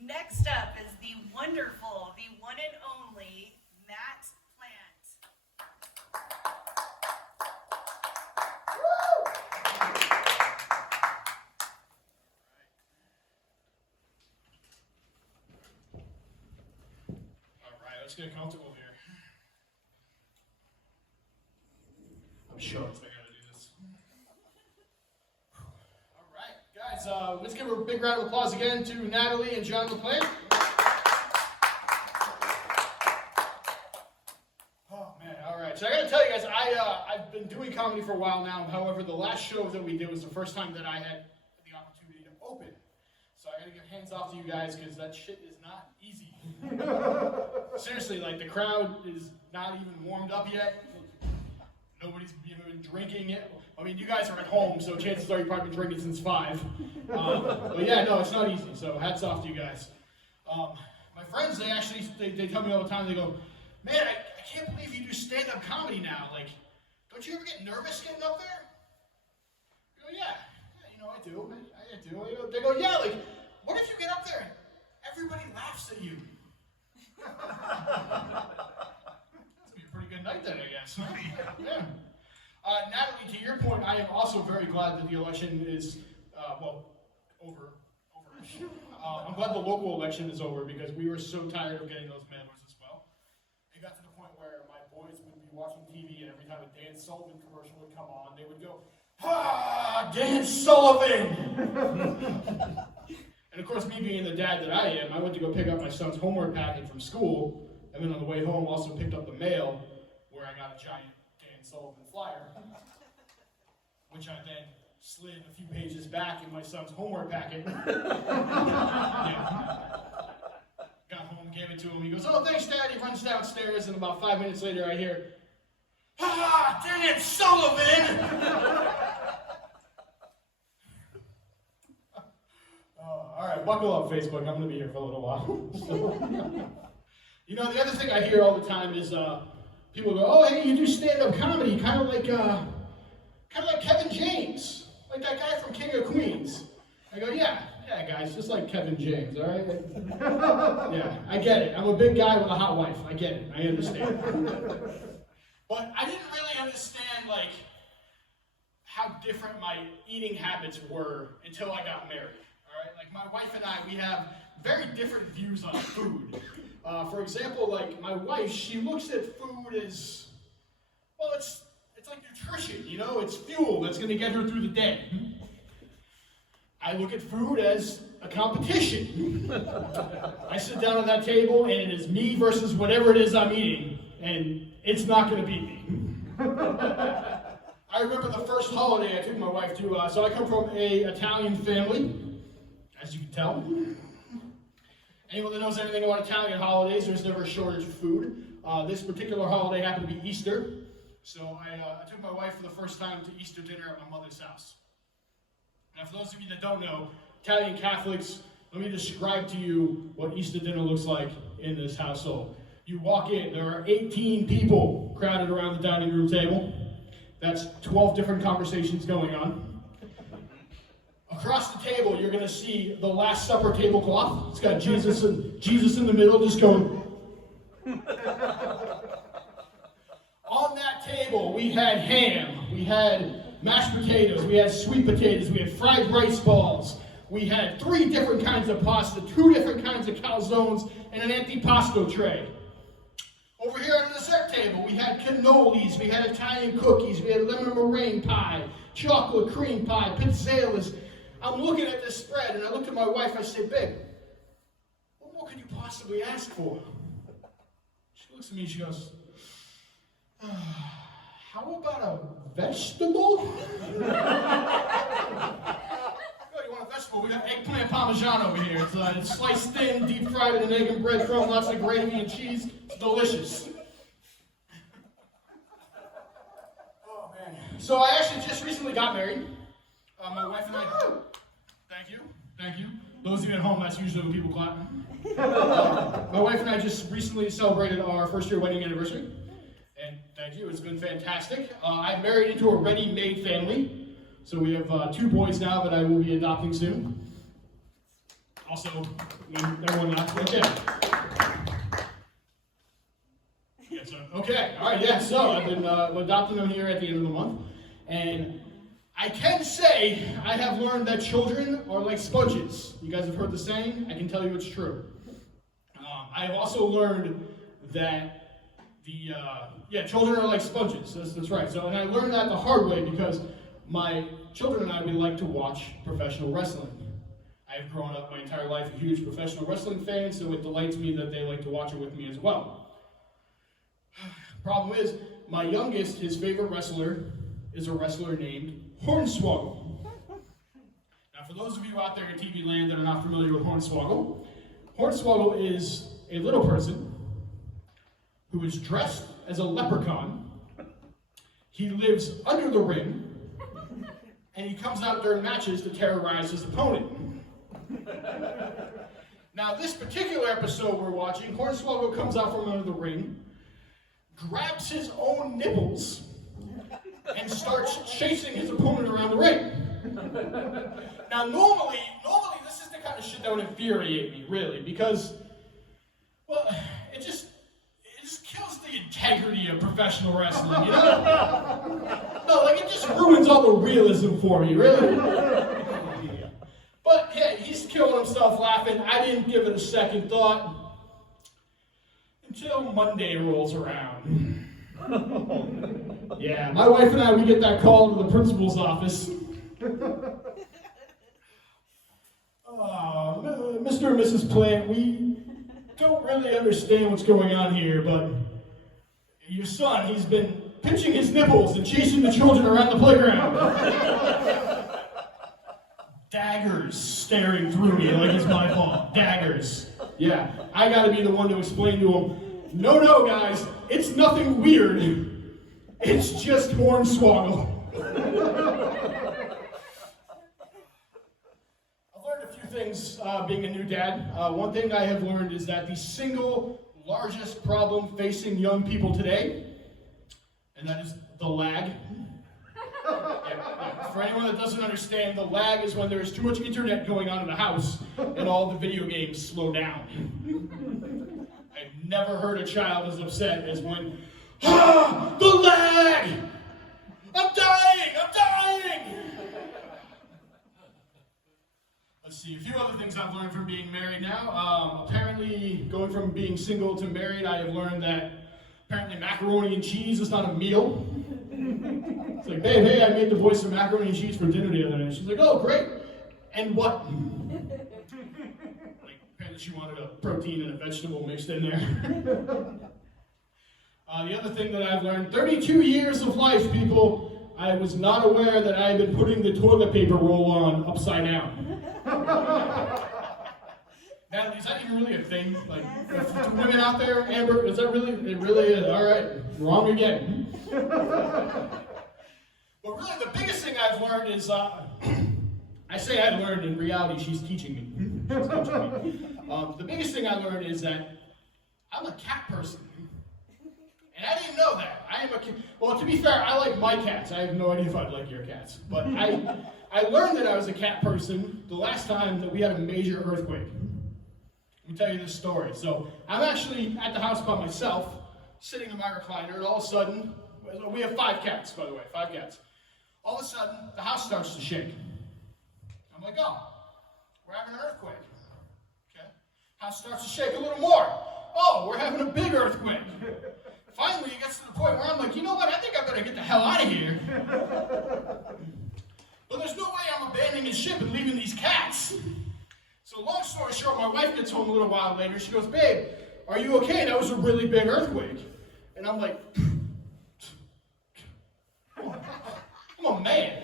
Next up is the wonderful, the one and only Matt Plant. All right, let's get comfortable here. I'm sure I gotta do this. All right, guys, let's give a big round of applause again to Natalie and John LaPlante. Oh man, all right. So I gotta tell you guys, I've been doing comedy for a while now. However, the last show that we did was the first time that I had the opportunity to open. So I gotta give hands off to you guys because that shit is not easy. Seriously, like the crowd is not even warmed up yet. Nobody's even been drinking it. I mean, you guys are at home, so chances are you've probably been drinking since 5. But yeah, no, it's not easy. So hats off to you guys. My friends, they tell me all the time. They go, "Man, I can't believe you do stand-up comedy now. Like, don't you ever get nervous getting up there?" I go, "Yeah, you know, I do. I do." They go, "Yeah, like, what if you get up there and everybody laughs at you?" That's gonna be a pretty good night then, I guess. Yeah. Natalie, to your point, I am also very glad that the election is, over-ish. I'm glad the local election is over because we were so tired of getting those mailers as well. It got to the point where my boys would be watching TV and every time a Dan Sullivan commercial would come on, they would go, "Ah, Dan Sullivan!" And of course, me being the dad that I am, I went to go pick up my son's homework packet from school, and then on the way home also picked up the mail where I got a giant Dan Sullivan flyer, which I then slid a few pages back in my son's homework packet. Yeah. Got home, gave it to him. He goes, "Oh, thanks, Dad." He runs downstairs, and about 5 minutes later, I hear, "Ah, Dan Sullivan!" All right, buckle up, Facebook. I'm going to be here for a little while. You know, the other thing I hear all the time is people go, "Oh, hey, you do stand-up comedy, kind of like Kevin James, like that guy from King of Queens." I go, yeah, guys, just like Kevin James, all right? Yeah, I get it. I'm a big guy with a hot wife. I get it. I understand. But I didn't really understand, like, how different my eating habits were until I got married. Like my wife and I, we have very different views on food. For example, like my wife, she looks at food as, well, it's like nutrition, you know, it's fuel that's going to get her through the day. I look at food as a competition. I sit down at that table and it is me versus whatever it is I'm eating, and it's not going to beat me. I remember the first holiday I took my wife to, so I come from an Italian family. As you can tell. Anyone that knows anything about Italian holidays, there's never a shortage of food. This particular holiday happened to be Easter, so I took my wife for the first time to Easter dinner at my mother's house. Now, for those of you that don't know, Italian Catholics, let me describe to you what Easter dinner looks like in this household. You walk in, there are 18 people crowded around the dining room table. That's 12 different conversations going on. Across the table, you're going to see the Last Supper tablecloth. It's got Jesus in the middle, just going. On that table, we had ham, we had mashed potatoes, we had sweet potatoes, we had fried rice balls, we had 3 different kinds of pasta, 2 different kinds of calzones, and an empty pasta tray. Over here on the dessert table, we had cannolis, we had Italian cookies, we had lemon meringue pie, chocolate cream pie, pizzellas. I'm looking at this spread, and I looked at my wife, I said, "Babe, what more could you possibly ask for?" She looks at me, she goes, "How about a vegetable?" Oh, you want a vegetable? We got eggplant parmesan over here. It's sliced thin, deep fried in an egg and breadcrumb, lots of gravy and cheese. It's delicious. Oh, man. So I actually just recently got married. My wife and I, thank you. Those of you at home, that's usually when people clap. My wife and I just recently celebrated our first year wedding anniversary. And thank you, it's been fantastic. I married into a ready-made family. So we have 2 boys now that I will be adopting soon. Also, everyone laughed. Okay. Yeah, so, okay, all right, yeah, so I've been adopting them here at the end of the month, and I can say I have learned that children are like sponges. You guys have heard the saying? I can tell you it's true. I have also learned that children are like sponges. That's right. So, and I learned that the hard way because my children and I, we like to watch professional wrestling. I've grown up my entire life a huge professional wrestling fan, so it delights me that they like to watch it with me as well. Problem is, my youngest, his favorite wrestler is a wrestler named Hornswoggle. Now, for those of you out there in TV land that are not familiar with Hornswoggle, Hornswoggle is a little person who is dressed as a leprechaun. He lives under the ring, and he comes out during matches to terrorize his opponent. Now, this particular episode we're watching, Hornswoggle comes out from under the ring, grabs his own nipples, and starts chasing his opponent around the ring. Now, normally this is the kind of shit that would infuriate me, really, because, well, it just kills the integrity of professional wrestling, you know? No, like, it just ruins all the realism for me, really. But, yeah, he's killing himself laughing. I didn't give it a second thought until Monday rolls around. Yeah, my wife and I, we get that call to the principal's office. Mr. and Mrs. Plant, we don't really understand what's going on here, but your son, he's been pinching his nipples and chasing the children around the playground. Daggers staring through me like it's my fault. Daggers. Yeah, I gotta be the one to explain to him, no, guys, it's nothing weird. It's just Hornswoggle. I've learned a few things being a new dad. One thing I have learned is that the single largest problem facing young people today, and that is the lag. Yeah. For anyone that doesn't understand, the lag is when there is too much internet going on in the house and all the video games slow down. I've never heard a child as upset as when, the lag! I'm dying! Let's see, a few other things I've learned from being married now. Apparently, going from being single to married, I have learned that apparently macaroni and cheese is not a meal. It's like, babe, hey, I made the boys some macaroni and cheese for dinner the other night. She's like, oh, great. And what? Like, apparently she wanted a protein and a vegetable mixed in there. The other thing that I've learned, 32 years of life, people, I was not aware that I had been putting the toilet paper roll on upside down. Natalie, is that even really a thing? Like, women out there, Amber, is that really? It really is. All right, wrong again. But really, the biggest thing I've learned is, I say I learned, in reality, she's teaching me. The biggest thing I learned is that I'm a cat person. And I didn't know that. I am a cat. Well, to be fair, I like my cats. I have no idea if I'd like your cats. But I learned that I was a cat person the last time that we had a major earthquake. Let me tell you this story. So I'm actually at the house by myself, sitting in my recliner, and all of a sudden, we have 5 cats, by the way, 5 cats. All of a sudden, the house starts to shake. I'm like, oh, we're having an earthquake. Okay. House starts to shake a little more. Oh, we're having a big earthquake. Finally, it gets to the point where I'm like, you know what, I think I better get the hell out of here. But there's no way I'm abandoning the ship and leaving these cats. So long story short, my wife gets home a little while later. She goes, babe, are you okay? That was a really big earthquake. And I'm like, I'm a man.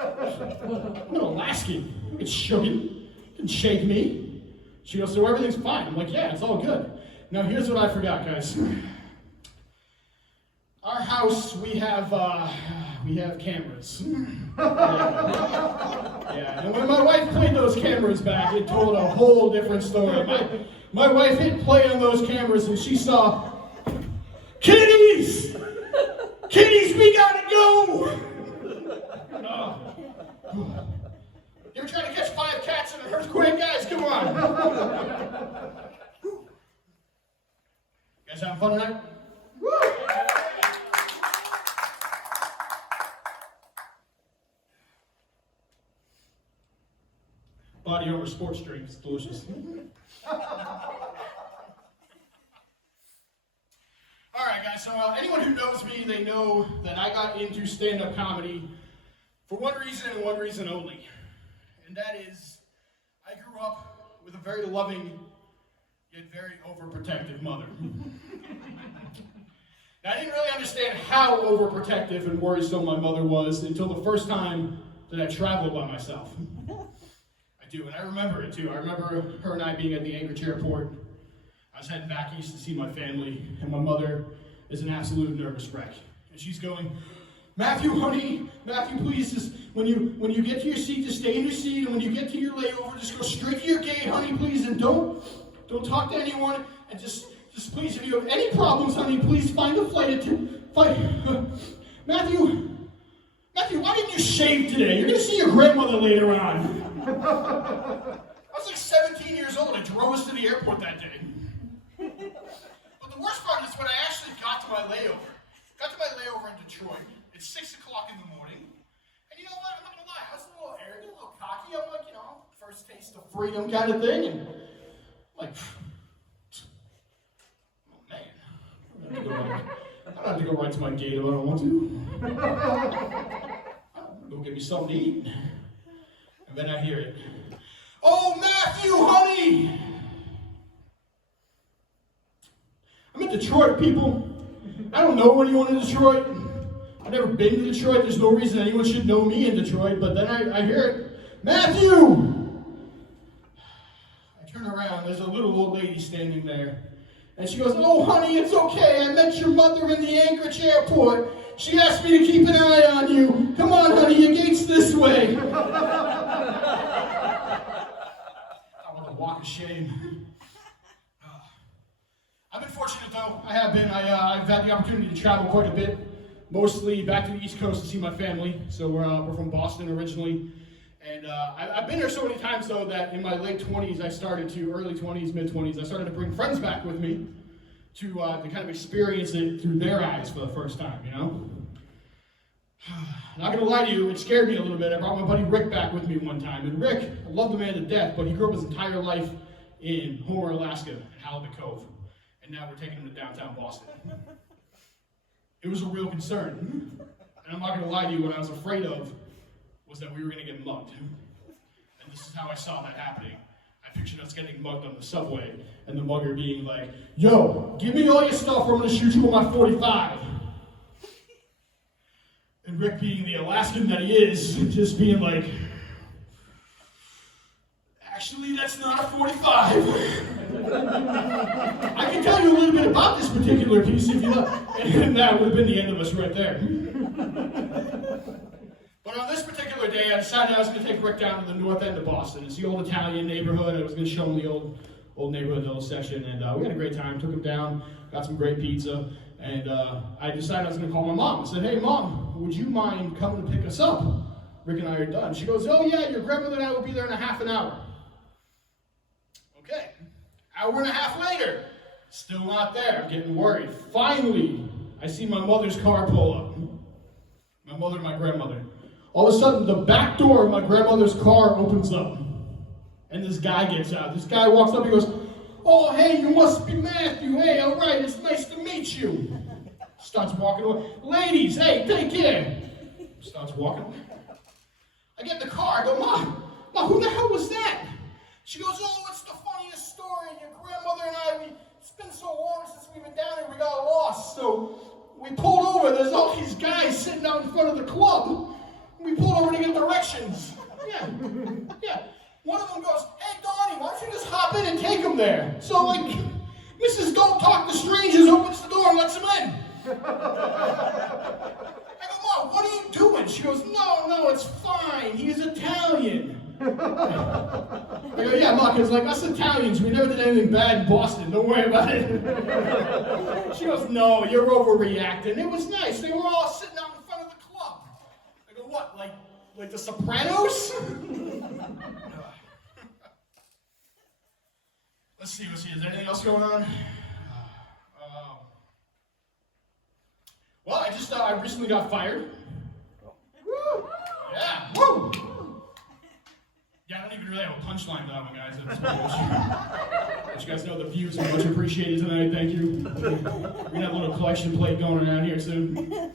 I'm an Alaskan. It's shooken. It didn't shake me. She goes, so everything's fine. I'm like, yeah, it's all good. Now here's what I forgot, guys. Our house, we have cameras. Yeah, and when my wife played those cameras back, it told a whole different story. My wife hit play on those cameras and she saw, kitties! Kitties, we gotta go! You ever try to catch 5 cats in an earthquake, guys? Come on. having fun tonight? Woo! Body over sports drink. It's delicious. All right, guys. So anyone who knows me, they know that I got into stand-up comedy for one reason and one reason only. And that is, I grew up with a very loving, yet very overprotective mother. Now, I didn't really understand how overprotective and worrisome my mother was until the first time that I traveled by myself. I do, and I remember it too. I remember her and I being at the Anchorage airport. I was heading back east to see my family, and my mother is an absolute nervous wreck. And she's going, Matthew, honey, Matthew, please, just when you get to your seat, just stay in your seat, and when you get to your layover, just go straight to your gate, honey, please, and don't talk to anyone, and just please, if you have any problems, honey, please find a flight Matthew, why didn't you shave today? You're gonna see your grandmother later on. I was like 17 years old. I drove us to the airport that day. But the worst part is when I actually got to my layover. Got to my layover in Detroit. It's 6 o'clock in the morning. And you know what? I'm not gonna lie. I was a little arrogant, a little cocky. I'm like, first taste of freedom kind of thing. And like, oh man. I don't have to go right to my gate if I don't want to. Go get me something to eat. And then I hear it. Oh, Matthew, honey! I'm in Detroit, people. I don't know anyone in Detroit. I've never been to Detroit. There's no reason anyone should know me in Detroit. But then I hear it. Matthew! I turn around. There's a little old lady standing there. And she goes, oh, honey, it's okay. I met your mother in the Anchorage airport. She asked me to keep an eye on you. Come on, honey, your gate's this way. Walk of shame. I've been fortunate though. I have been. I've had the opportunity to travel quite a bit, mostly back to the East Coast to see my family. So we're from Boston originally, and I've been there so many times though that in my late 20s, early 20s, mid 20s, I started to bring friends back with me to kind of experience it through their eyes for the first time. Not gonna lie to you, it scared me a little bit. I brought my buddy Rick back with me one time. And Rick, I love the man to death, but he grew up his entire life in Homer, Alaska, in Halibut Cove. And now we're taking him to downtown Boston. It was a real concern. And I'm not gonna lie to you, what I was afraid of was that we were gonna get mugged. And this is how I saw that happening. I pictured us getting mugged on the subway, and the mugger being like, yo, give me all your stuff or I'm gonna shoot you with my .45. And Rick, being the Alaskan that he is, just being like, actually, that's not a .45. I can tell you a little bit about this particular piece if you like. And that would have been the end of us right there. But on this particular day, I decided I was going to take Rick down to the north end of Boston. It's the old Italian neighborhood. I was going to show him the old neighborhood, the old section. And we had a great time. Took him down, got some great pizza. And I decided I was going to call my mom. I said, hey, Mom, would you mind coming to pick us up? Rick and I are done. She goes, oh, yeah, your grandmother and I will be there in a half an hour. Okay. Hour and a half later, still not there. I'm getting worried. Finally, I see my mother's car pull up. My mother and my grandmother. All of a sudden, the back door of my grandmother's car opens up. And this guy gets out. This guy walks up, he goes, oh, hey, you must be Matthew. Hey, all right, it's nice to meet you. Starts walking away. Ladies, hey, take care. Starts walking away. I get in the car. I go, Mom, who the hell was that? She goes, oh, it's the funniest story. Your grandmother and I, it's been so long since we've been down here, we got lost. So we pulled over. There's all these guys sitting out in front of the club. We pulled over to get directions. Yeah. One of them goes, hey, Donnie, why don't you just hop in and take him there? So, like, Mrs. Don't Talk to Strangers opens the door and lets him in. I go, Mom, what are you doing? She goes, no, it's fine. He's Italian. I go, yeah, Mom, because, like, us Italians, we never did anything bad in Boston. Don't worry about it. She goes, no, you're overreacting. It was nice. They were all sitting out in front of the club. I go, what, like the Sopranos? Let's see. Is there anything else going on? Well, I recently got fired. Woo! Yeah, woo! Yeah, I don't even really have a punchline for that one, guys. Let you guys know the views are much appreciated tonight. Thank you. We're gonna have a little collection plate going around here soon. Yeah,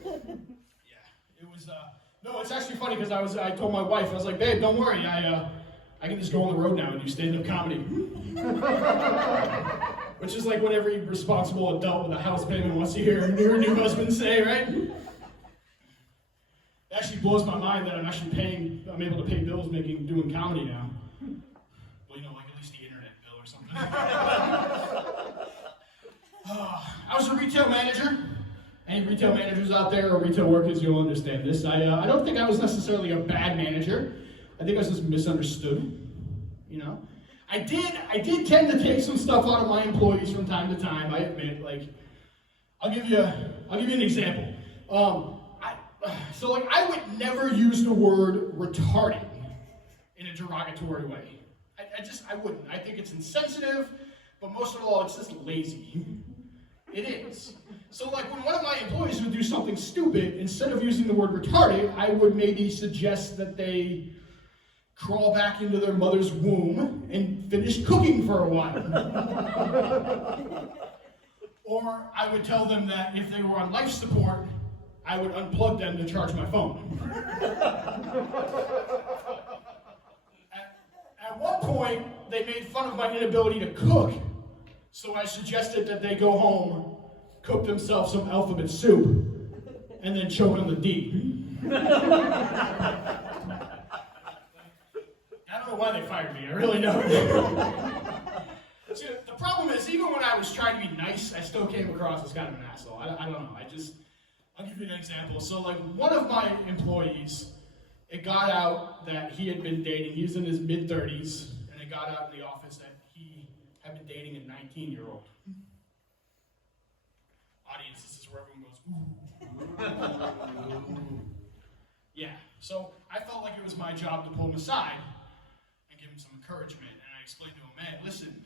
it was. No, it's actually funny because I told my wife, I was like, babe, don't worry, I can just go on the road now and do stand-up comedy. Which is like what every responsible adult with a house payment wants to hear her new husband say, right? It actually blows my mind that I'm able to pay bills doing comedy now. Well, like at least the internet bill or something. I was a retail manager. Any retail managers out there or retail workers, you'll understand this. I don't think I was necessarily a bad manager. I think I was just misunderstood, I did tend to take some stuff out of my employees from time to time, I admit. Like, I'll give you an example. I would never use the word retarded in a derogatory way. I wouldn't. I think it's insensitive, but most of all, it's just lazy. It is. So when one of my employees would do something stupid, instead of using the word retarded, I would maybe suggest that they crawl back into their mother's womb and finish cooking for a while. Or I would tell them that if they were on life support, I would unplug them to charge my phone. At one point, they made fun of my inability to cook, so I suggested that they go home, cook themselves some alphabet soup, and then choke on the D. I don't know why they fired me, I really don't. See, the problem is, even when I was trying to be nice, I still came across as kind of an asshole. I don't know, I'll give you an example. So one of my employees, it got out that he had been dating, he was in his mid-30s, and it got out in the office that he had been dating a 19-year-old. Audience, this is where everyone goes, ooh. Yeah, so I felt like it was my job to pull him aside and give him some encouragement. And I explained to him, man, listen,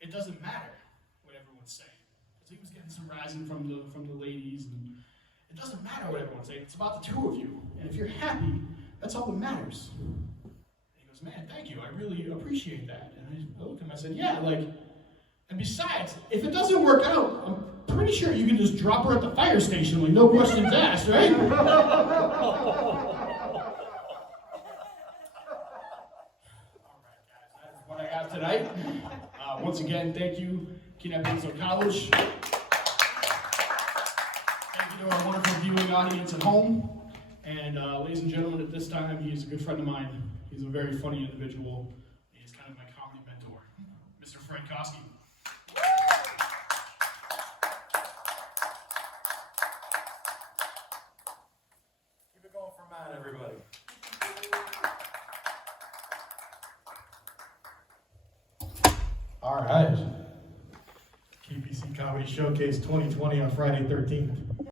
it doesn't matter what everyone's saying. Because he was getting some razzing from the ladies, and it doesn't matter what everyone's saying. It's about the two of you. And if you're happy, that's all that matters. And he goes, man, thank you. I really appreciate that. And I looked at him, I said, yeah, and besides, if it doesn't work out, I'm pretty sure you can just drop her at the fire station, no questions asked, right? All right, guys, that's what I got tonight. Once again, thank you, Kenai Peninsula College. Thank you to our wonderful viewing audience at home. And ladies and gentlemen, at this time, he's a good friend of mine. He's a very funny individual. He's kind of my comedy mentor, Mr. Fred Koski. Keep it going for Matt, everybody. All right. KPC Comedy Showcase 2020 on Friday 13th.